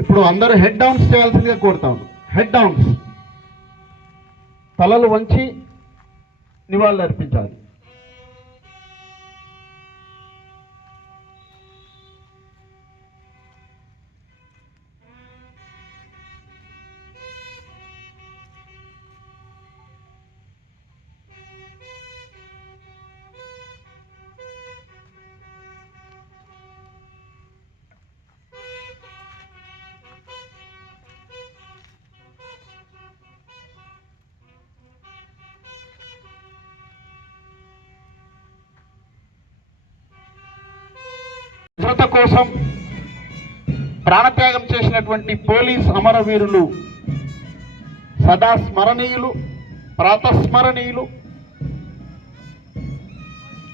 ఇప్పుడు అందరూ head downs చేయాల్సిందిగా కోరుతాను. హెడ్ డౌన్స్, తలలు వంచి నివాళులు అర్పించాలి. భద్రత కోసం ప్రాణత్యాగం చేసినటువంటి పోలీస్ అమరవీరులు సదా స్మరణీయులు, ప్రాతస్మరణీయులు.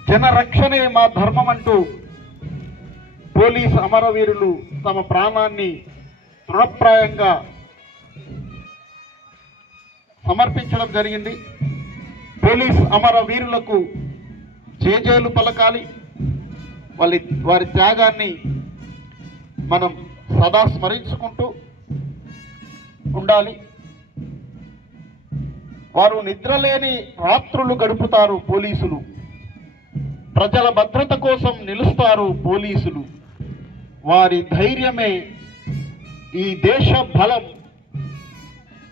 జనరక్షణే మా ధర్మం అంటూ పోలీస్ అమరవీరులు తమ ప్రాణాన్ని తృణప్రాయంగా సమర్పించడం జరిగింది. పోలీస్ అమరవీరులకు జేజేలు పలకాలి. వారి త్యాగాన్ని మనం సదా స్మరించుకుంటూ ఉండాలి. వారు నిద్రలేని రాత్రులు గడుపుతారు పోలీసులు, ప్రజల భద్రత కోసం నిలుస్తారు పోలీసులు. వారి ధైర్యమే ఈ దేశ బలం.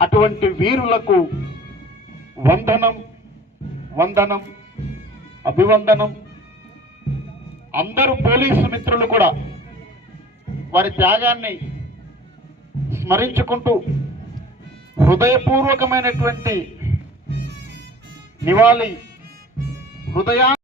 అటువంటి వీరులకు వందనం, వందనం, అభివందనం. అందరూ పోలీసు మిత్రులు కూడా వారి త్యాగాన్ని స్మరించుకుంటూ హృదయపూర్వకమైనటువంటి నివాళి